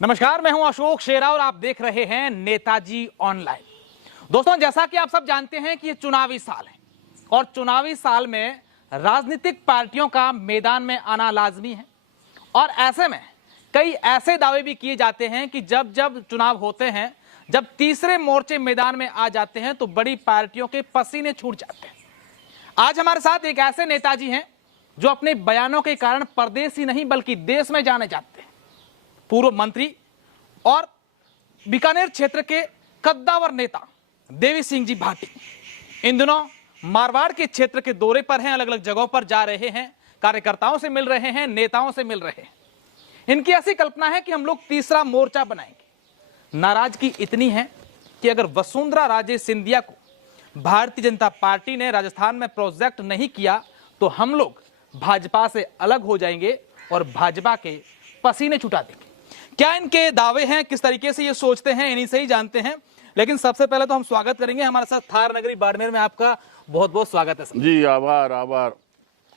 नमस्कार, मैं हूं अशोक शेरा और आप देख रहे हैं नेताजी ऑनलाइन। दोस्तों, जैसा कि आप सब जानते हैं कि ये चुनावी साल है और चुनावी साल में राजनीतिक पार्टियों का मैदान में आना लाजमी है। और ऐसे में कई ऐसे दावे भी किए जाते हैं कि जब जब चुनाव होते हैं, जब तीसरे मोर्चे मैदान में आ जाते हैं तो बड़ी पार्टियों के पसीने छूट जाते हैं। आज हमारे साथ एक ऐसे नेताजी हैं जो अपने बयानों के कारण प्रदेश ही नहीं बल्कि देश में जाने जाते हैं। पूर्व मंत्री और बीकानेर क्षेत्र के कद्दावर नेता देवी सिंह जी भाटी इन दिनों मारवाड़ के क्षेत्र के दौरे पर हैं, अलग अलग जगहों पर जा रहे हैं, कार्यकर्ताओं से मिल रहे हैं, नेताओं से मिल रहे हैं। इनकी ऐसी कल्पना है कि हम लोग तीसरा मोर्चा बनाएंगे। नाराजगी इतनी है कि अगर वसुंधरा राजे सिंधिया को भारतीय जनता पार्टी ने राजस्थान में प्रोजेक्ट नहीं किया तो हम लोग भाजपा से अलग हो जाएंगे और भाजपा के पसीने छुटा देंगे। क्या इनके दावे हैं, किस तरीके से ये सोचते हैं, इन्हीं से ही जानते हैं। लेकिन सबसे पहले तो हम स्वागत करेंगे, हमारे साथ थार नगरी बाड़मेर में आपका बहुत बहुत स्वागत है। जी आभार आभार।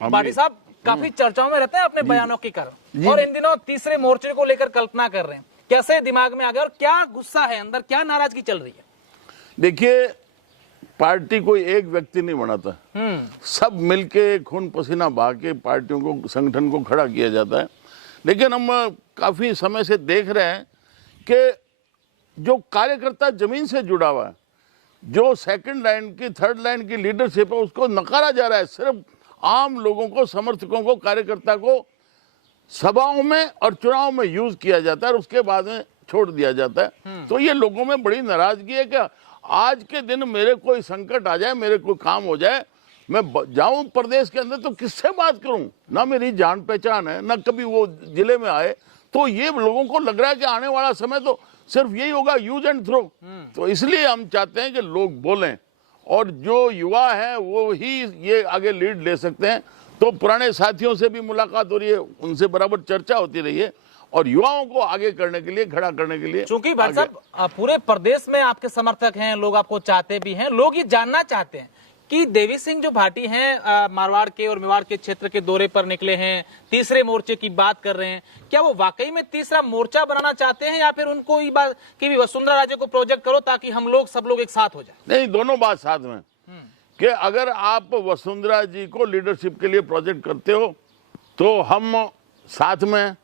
भाटी साहब काफी चर्चाओं में रहते हैं अपने बयानों के कारण और इन दिनों तीसरे मोर्चे को लेकर कल्पना कर रहे हैं। कैसे दिमाग में आ गया और क्या गुस्सा है अंदर, क्या नाराजगी चल रही है? देखिए, पार्टी कोई एक व्यक्ति नहीं बनाता, सब मिलके खून पसीना बहा के पार्टियों को, संगठन को खड़ा किया जाता है। लेकिन हम काफी समय से देख रहे हैं कि जो कार्यकर्ता जमीन से जुड़ा हुआ है, जो सेकंड लाइन की, थर्ड लाइन की लीडरशिप है, उसको नकारा जा रहा है। सिर्फ आम लोगों को, समर्थकों को, कार्यकर्ता को सभाओं में और चुनाव में यूज किया जाता है और उसके बाद में छोड़ दिया जाता है। तो ये लोगों में बड़ी नाराजगी है कि आज के दिन मेरे कोई संकट आ जाए, मेरे कोई काम हो जाए, मैं जाऊं प्रदेश के अंदर तो किससे बात करूं? ना मेरी जान पहचान है, ना कभी वो जिले में आए। तो ये लोगों को लग रहा है कि आने वाला समय तो सिर्फ यही होगा, यूज एंड थ्रो। तो इसलिए हम चाहते हैं कि लोग बोलें और जो युवा है वो ही ये आगे लीड ले सकते हैं। तो पुराने साथियों से भी मुलाकात हो रही है, उनसे बराबर चर्चा होती रही है और युवाओं को आगे करने के लिए, खड़ा करने के लिए। चूंकि भाई साहब पूरे प्रदेश में आपके समर्थक हैं, लोग आपको चाहते भी हैं, लोग ये जानना चाहते हैं कि देवी सिंह जो भाटी हैं मारवाड़ के और मेवाड़ के क्षेत्र के दौरे पर निकले हैं, तीसरे मोर्चे की बात कर रहे हैं, क्या वो वाकई में तीसरा मोर्चा बनाना चाहते हैं या फिर उनको ये बात कि भी वसुंधरा राजे को प्रोजेक्ट करो ताकि हम लोग सब लोग एक साथ हो जाए? नहीं, दोनों बात साथ में कि अगर आप वसुंधरा जी को लीडरशिप के लिए प्रोजेक्ट करते हो तो हम साथ में,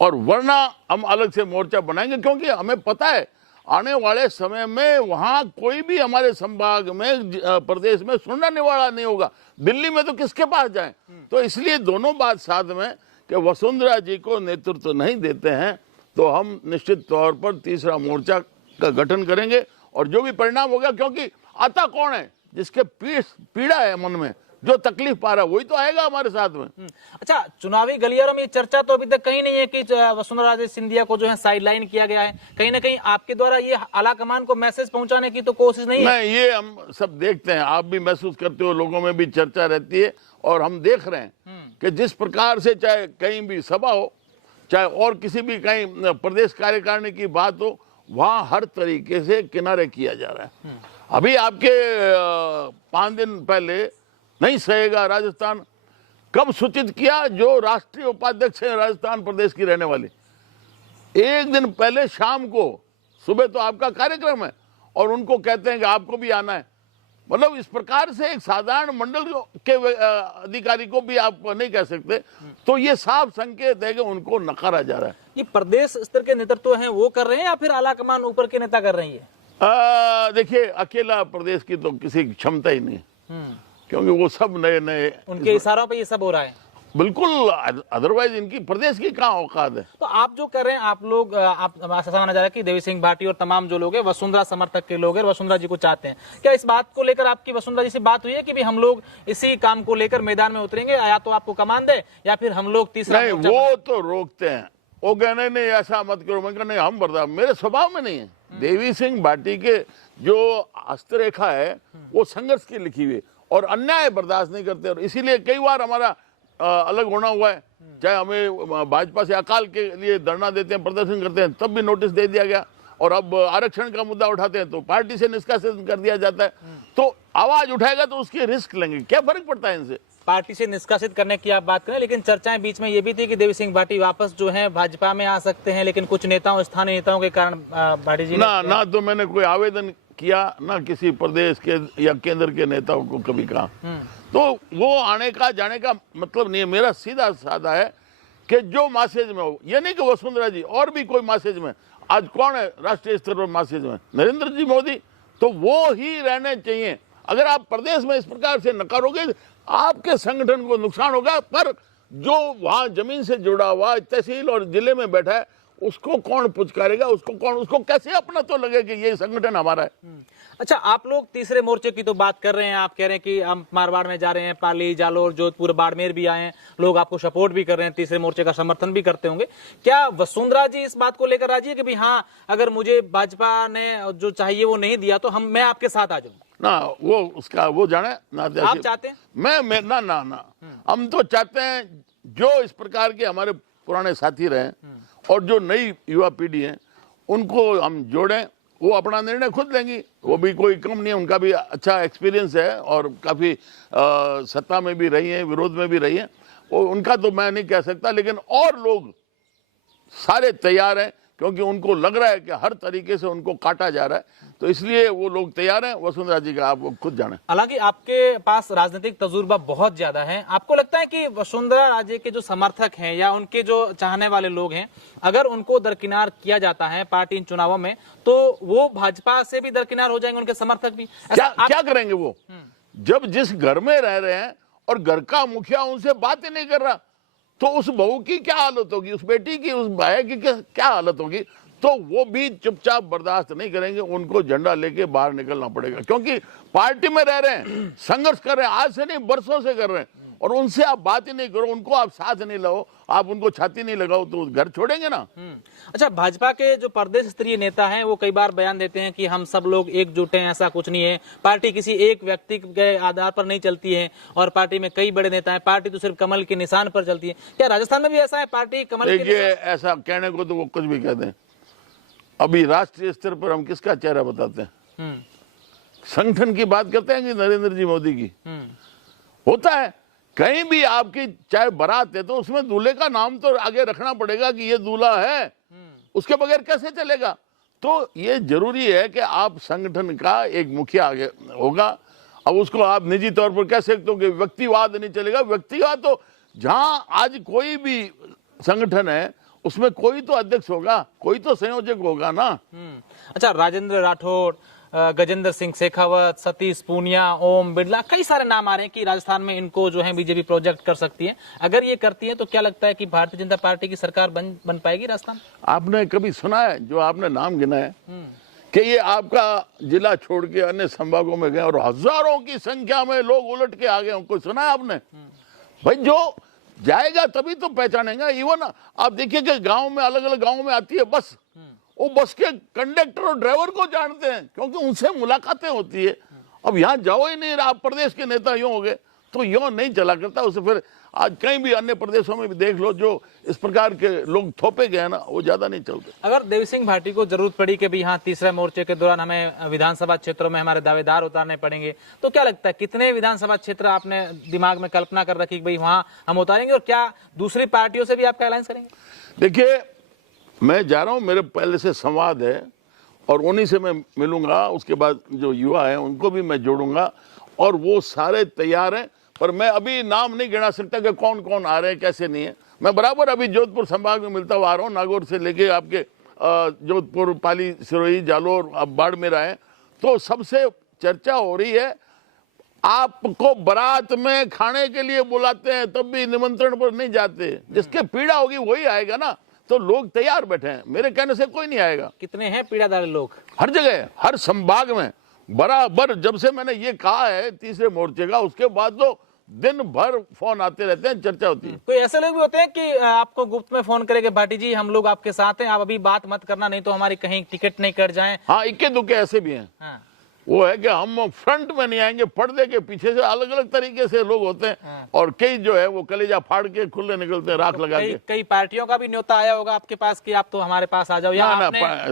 और वरना हम अलग से मोर्चा बनाएंगे। क्योंकि हमें पता है आने वाले समय में वहां कोई भी हमारे संभाग में, प्रदेश में सुनने वाला नहीं होगा। दिल्ली में तो किसके पास जाएं? तो इसलिए दोनों बात साथ में कि वसुंधरा जी को नेतृत्व नहीं देते हैं तो हम निश्चित तौर पर तीसरा मोर्चा का गठन करेंगे और जो भी परिणाम होगा, क्योंकि आता कौन है जिसके पीड़ा है मन में, जो तकलीफ पा रहा है वही तो आएगा हमारे साथ में। अच्छा, चुनावी गलियारों में ये चर्चा तो अभी तक कहीं नहीं है कि वसुंधरा राजे सिंधिया को जो है साइडलाइन किया गया है। कहीं ना कहीं आपके द्वारा ये आला कमान को मैसेज पहुंचाने की तो कोशिश नहीं है? नहीं, ये हम सब देखते हैं, आप भी महसूस करते हो, लोगों में भी चर्चा रहती है और हम देख रहे हैं कि जिस प्रकार से चाहे कहीं भी सभा हो, चाहे और किसी भी कहीं प्रदेश कार्यकारिणी की बात हो, वहां हर तरीके से किनारे किया जा रहा है। अभी आपके 5 दिन पहले नहीं सहेगा राजस्थान कब सूचित किया, जो राष्ट्रीय उपाध्यक्ष है राजस्थान प्रदेश की रहने वाली, एक दिन पहले शाम को, सुबह तो आपका कार्यक्रम है और उनको कहते हैं कि आपको भी आना है। मतलब इस प्रकार से एक साधारण मंडल के अधिकारी को भी आप नहीं कह सकते। तो ये साफ संकेत है कि उनको नकारा जा रहा है। ये प्रदेश स्तर के नेतृत्व हैं वो कर रहे हैं या फिर आला कमान ऊपर के नेता कर रही है? देखिए, अकेला प्रदेश की तो किसी की क्षमता ही नहीं, क्योंकि वो सब नए नए, उनके इशारों पे ये सब हो रहा है। बिल्कुल, अदरवाइज इनकी प्रदेश की कहाँ औकात है। तो आप जो कर रहे हैं, आप लोग ऐसा माना जा रहा है कि देवी सिंह भाटी और तमाम जो लोग हैं वसुंधरा समर्थक के लोग हैं, वसुंधरा जी को चाहते हैं। क्या इस बात को लेकर आपकी वसुंधरा जी से बात हुई है कि भी हम लोग इसी काम को लेकर मैदान में उतरेंगे, या तो आपको कमान दे या फिर हम लोग तीसरा? नहीं, वो तो रोकते हैं, वो कहने नहीं ऐसा मत करो। मैं कहने हम बर्दाश्त, मेरे स्वभाव में नहीं है। देवी सिंह भाटी के जो हस्तरेखा है वो संघर्ष की लिखी हुई और अन्याय बर्दाश्त नहीं करते, और इसीलिए कई बार हमारा अलग होना हुआ है। चाहे हमें भाजपा से अकाल के लिए धरना देते हैं, प्रदर्शन करते हैं, तब भी नोटिस दे दिया गया, और अब आरक्षण का मुद्दा उठाते हैं तो पार्टी से निष्कासित कर दिया जाता है। तो आवाज उठाएगा तो उसकी रिस्क लेंगे, क्या फर्क पड़ता है इनसे? पार्टी से निष्कासित करने की आप बात करें, लेकिन चर्चाएं बीच में ये भी थी कि देवी सिंह भाटी वापस जो है भाजपा में आ सकते हैं, लेकिन कुछ नेताओं, स्थानीय नेताओं के कारण भाटी जी ना तो मैंने कोई आवेदन किया, ना किसी प्रदेश के या केंद्र के नेताओं को कभी कहा। तो वो आने का जाने का मतलब नहीं है। मेरा सीधा साधा है कि जो मैसेज में हो, ये नहीं कि वसुंधरा जी, और भी कोई मैसेज में। आज कौन है राष्ट्रीय स्तर पर मैसेज में? नरेंद्र जी मोदी। तो वो ही रहने चाहिए। अगर आप प्रदेश में इस प्रकार से नकारोगे, आपके संगठन को नुकसान होगा। पर जो वहां जमीन से जुड़ा हुआ तहसील और जिले में बैठा है, उसको कौन पुचकारेगा? उसको कैसे अपना तो लगे कि ये संगठन हमारा है। अच्छा, आप लोग तीसरे मोर्चे की तो बात कर रहे हैं, आप कह रहे हैं कि हम मारवाड़ में जा रहे हैं, पाली, जालोर, जोधपुर, बाड़मेर भी आए हैं, लोग आपको सपोर्ट भी कर रहे हैं, तीसरे मोर्चे का समर्थन भी करते होंगे। क्या वसुंधरा जी इस बात को लेकर राजी है कि भाई हाँ, अगर मुझे भाजपा ने जो चाहिए वो नहीं दिया तो मैं आपके साथ आ जाऊंगा? ना वो उसका वो जाने ना, आप चाहते हैं? मैं ना हम तो चाहते हैं जो इस प्रकार के हमारे पुराने साथी रहे और जो नई युवा पीढ़ी है, उनको हम जोड़ें। वो अपना निर्णय खुद लेंगी, वो भी कोई कम नहीं है, उनका भी अच्छा एक्सपीरियंस है और काफी सत्ता में भी रही है, विरोध में भी रही है। उनका तो मैं नहीं कह सकता, लेकिन और लोग सारे तैयार हैं, क्योंकि उनको लग रहा है कि हर तरीके से उनको काटा जा रहा है, तो इसलिए वो लोग तैयार हैं। वसुंधरा जी का आप खुद जाने। हालांकि आपके पास राजनीतिक तजुर्बा बहुत ज्यादा है, आपको लगता है कि वसुंधरा राजे के जो समर्थक हैं या उनके जो चाहने वाले लोग हैं, अगर उनको दरकिनार किया जाता है पार्टी इन चुनावों में, तो वो भाजपा से भी दरकिनार हो जाएंगे, उनके समर्थक भी? क्या करेंगे वो? जब जिस घर में रह रहे हैं और घर का मुखिया उनसे बात ही नहीं कर रहा, तो उस बहू की क्या हालत होगी, उस बेटी की, उस भाई की क्या हालत होगी? तो वो भी चुपचाप बर्दाश्त नहीं करेंगे, उनको झंडा लेके बाहर निकलना पड़ेगा, क्योंकि पार्टी में रह रहे हैं, संघर्ष कर रहे हैं, आज से नहीं बरसों से कर रहे हैं, और उनसे आप बात ही नहीं करो, उनको आप साथ नहीं लगाओ, आप उनको छाती नहीं लगाओ, तो घर छोड़ेंगे ना। अच्छा, भाजपा के जो प्रदेश स्तरीय नेता हैं वो कई बार बयान देते हैं कि हम सब लोग एकजुट हैं, ऐसा कुछ नहीं है, पार्टी किसी एक व्यक्ति के आधार पर नहीं चलती है, और पार्टी में कई बड़े नेता हैं, पार्टी तो सिर्फ कमल के निशान पर चलती है। क्या राजस्थान में भी ऐसा है, पार्टी कमल के देखिए, ऐसा कहने को तो वो कुछ भी कह दें, अभी राष्ट्रीय स्तर पर हम किसका चेहरा बताते हैं? संगठन की बात करते हैं कि नरेंद्र जी मोदी की? होता है कहीं भी आपकी चाहे बारात है तो उसमें दूल्हे का नाम तो आगे रखना पड़ेगा कि ये दूल्हा है, उसके बगैर कैसे चलेगा? तो ये जरूरी है कि आप संगठन का एक मुखिया आगे होगा। अब उसको आप निजी तौर पर कह सकते हो कि व्यक्तिवाद नहीं चलेगा। व्यक्तिवाद तो जहां आज कोई भी संगठन है उसमें कोई तो अध्यक्ष होगा, कोई तो संयोजक होगा ना। अच्छा, राजेंद्र राठौड़, गजेंद्र सिंह शेखावत, सतीश पूनिया, ओम बिरला, कई सारे नाम आ रहे हैं कि राजस्थान में इनको जो है बीजेपी प्रोजेक्ट कर सकती है। अगर ये करती है तो क्या लगता है कि भारतीय जनता पार्टी की सरकार बन पाएगी राजस्थान? आपने कभी सुना है जो आपने नाम गिना है कि ये आपका जिला छोड़ के अन्य संभागों में गए और हजारों की संख्या में लोग उलट के आ गए? उनको सुना है आपने? भाई, जो जाएगा तभी तो पहचानेगा। इवन आप देखिए कि गांव में, अलग अलग गांव में आती है बस, वो बस के कंडक्टर और ड्राइवर को जानते हैं, क्योंकि उनसे मुलाकातें होती है। अब यहाँ जाओ ही नहीं, आप प्रदेश के नेता यूं हो गए, तो यूं नहीं चला करता उसे। फिर आज कहीं भी अन्य प्रदेशों में भी देख लो, जो इस प्रकार के लोग थोपे गए ना, वो ज्यादा नहीं चलते। अगर देवी सिंह भाटी को जरूरत पड़ी कि भाई हाँ, तीसरे मोर्चे के दौरान हमें विधानसभा क्षेत्रों में हमारे दावेदार उतारने पड़ेंगे, तो क्या लगता है कितने विधानसभा क्षेत्र आपने दिमाग में कल्पना कर रखी कि भाई वहां हम उतारेंगे, और क्या दूसरी पार्टियों से भी आपका अलायंस करेंगे? देखिए, मैं जा रहा हूं, मेरे पहले से संवाद है और उन्हीं से मैं मिलूंगा। उसके बाद जो युवा है उनको भी मैं जोड़ूंगा, और वो सारे तैयार हैं। पर मैं अभी नाम नहीं गिना सकता कि कौन कौन आ रहे हैं, कैसे नहीं है। मैं बराबर अभी जोधपुर संभाग में मिलता हुआ आ रहा हूँ, नागौर से लेके आपके जोधपुर, पाली, सिरोही, जालोर, अब बाड़मेर आए, तो सबसे चर्चा हो रही है। आपको बारात में खाने के लिए बुलाते हैं तब भी निमंत्रण पर नहीं जाते। जिसके पीड़ा होगी वही आएगा ना, तो लोग तैयार बैठे हैं, मेरे कहने से कोई नहीं आएगा। कितने हैं पीड़ादार लोग? हर जगह, हर संभाग में बराबर। जब से मैंने ये कहा है तीसरे मोर्चे का, उसके बाद तो दिन भर फोन आते रहते हैं, चर्चा होती है। कोई ऐसे लोग भी होते हैं कि आपको गुप्त में फोन करेंगे, भाटी जी हम लोग आपके साथ हैं, आप अभी बात मत करना, नहीं तो हमारी कहीं टिकट नहीं कट जाए? हाँ, इक्के दुक्के ऐसे भी हैं। हाँ। वो है कि हम फ्रंट में नहीं आएंगे, पर्दे के पीछे से अलग अलग तरीके से लोग होते हैं। और कई जो है वो कलेजा फाड़ के खुले निकलते हैं, राख लगा के। कई पार्टियों का भी न्योता आया होगा आपके पास कि आप तो हमारे पास आ जाओ, या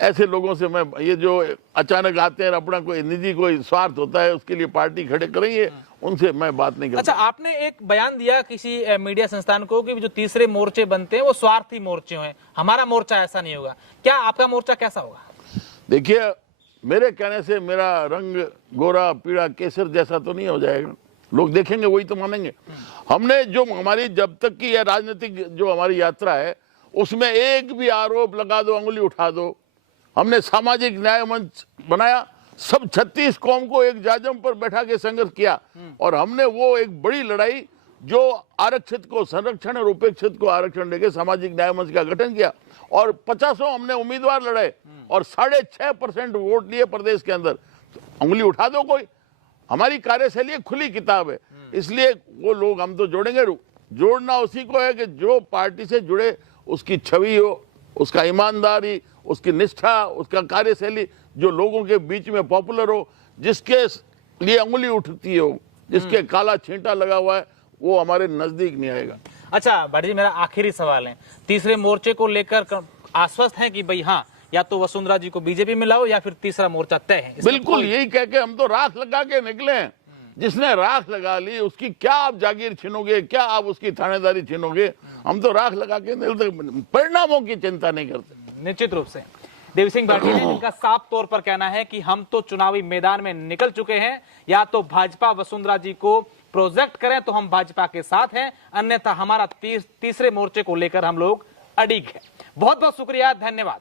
ऐसे लोगों से मैं, ये जो अचानक आते हैं, अपना कोई निजी कोई स्वार्थ होता है उसके लिए पार्टी खड़े करेंगे, उनसे मैं बात नहीं करता। अच्छा, आपने एक बयान दिया किसी मीडिया संस्थान को कि जो तीसरे मोर्चे बनते हैं वो स्वार्थी मोर्चे हैं, हमारा मोर्चा ऐसा नहीं होगा। क्या आपका मोर्चा कैसा होगा? देखिए, मेरे कहने से मेरा रंग गोरा पीला केसर जैसा तो नहीं हो जाएगा, लोग देखेंगे वही तो मानेंगे। हमने जो हमारी जब तक की यह राजनीतिक जो हमारी यात्रा है उसमें एक भी आरोप लगा दो, अंगुली उठा दो। हमने सामाजिक न्याय मंच बनाया, सब 36 कौम को एक जाजम पर बैठा के संघर्ष किया और हमने वो एक बड़ी लड़ाई जो आरक्षित को संरक्षण और उपेक्षित को आरक्षण देके सामाजिक न्याय मंच का गठन किया और 50 हमने उम्मीदवार लड़े और 6.5% वोट लिए प्रदेश के अंदर। तो अंगुली उठा दो कोई, हमारी कार्यशैली खुली किताब है, इसलिए वो लोग हम तो जोड़ेंगे। जोड़ना उसी को है कि जो पार्टी से जुड़े उसकी छवि हो, उसका ईमानदारी, उसकी निष्ठा, उसका कार्यशैली जो लोगों के बीच में पॉपुलर हो, जिसके लिए अंगुली उठती हो, जिसके काला छींटा लगा हुआ है, वो हमारे नजदीक नहीं आएगा। अच्छा भाटी जी, मेरा आखिरी सवाल है, तीसरे मोर्चे को लेकर आश्वस्त है कि भाई हाँ, या तो वसुंधरा जी को बीजेपी में लाओ या फिर तीसरा मोर्चा तय है? बिल्कुल यही कह के हम तो राख लगा के निकले हैं। जिसने राख लगा ली उसकी क्या आप जागीर छीनोगे, क्या आप उसकी थानेदारी छीनोगे? हम तो राख लगा के परिणामों की चिंता नहीं करते। निश्चित रूप से देवी सिंह भाटी ने, जिनका साफ तौर पर कहना है कि हम तो चुनावी मैदान में निकल चुके हैं, या तो भाजपा वसुंधरा जी को प्रोजेक्ट करें तो हम भाजपा के साथ हैं, अन्यथा हमारा तीसरे मोर्चे को लेकर हम लोग अडिग हैं। बहुत बहुत शुक्रिया, धन्यवाद।